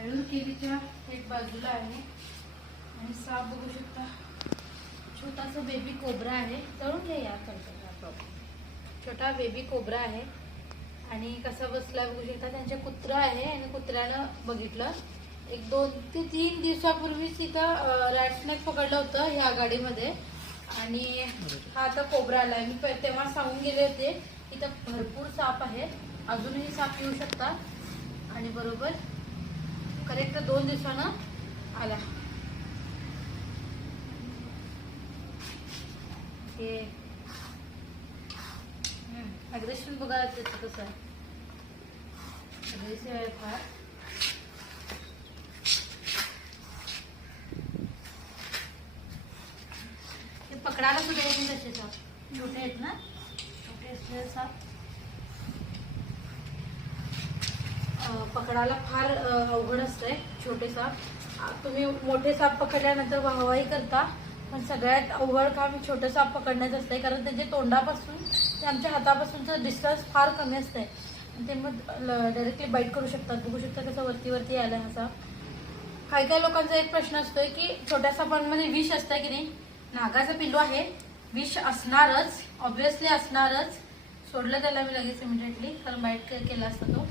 मयूर केलीच्या एक बाजूला आहे आणि साप बघू शकता. छोटासा बेबी कोबरा आहे. तळून घ्या या छोटा बेबी कोबरा आहे आणि कसा बसला बघू शकता. त्यांचे कुत्रा आहे आणि कुत्र्यानं बघितलं. एक 2 ते 3 दिवसापूर्वीच तिथं रॅट स्नेक पकडलं होतं ह्या गाडीमध्ये आणि हा आता कोबरा आलाय. मी तेव्हा सांगून गेले होते इथं भरपूर साप आहे. अजूनही साप येऊ शकतात आणि बरोबर करेक्ट 2 दिवसानं आला. हे अग्रेशन बघा त्याचं कसं आहे. अग्रेसिव्ह आहे फार. ते पकडायला सुद्धा येतील तसे साप. छोटे आहेत ना, छोटे असलेले साप पकडायला फार अवघड असतंय. छोटे साप तुम्ही मोठे साप पकडल्यानंतर वाहवाही करता, पण सगळ्यात अवघड काम छोटे साप पकडण्याचं असतंय. कारण त्याच्या तोंडापासून ते आमच्या हातापासूनचं डिस्टन्स फार कमी असतंय आणि ते मग डायरेक्टली बाईट करू शकतात. बघू शकता कसं वरती वरती आला हा साप. काही काही लोकांचा एक प्रश्न असतोय की छोट्या सापांमध्ये विष असतं की नाही. नागाचा पिल्लू आहे, विष असणारच, ऑब्व्हियसली असणारच. सोडलं त्याला मी लगेच इमिडिएटली, कारण बाईट केला असता तो.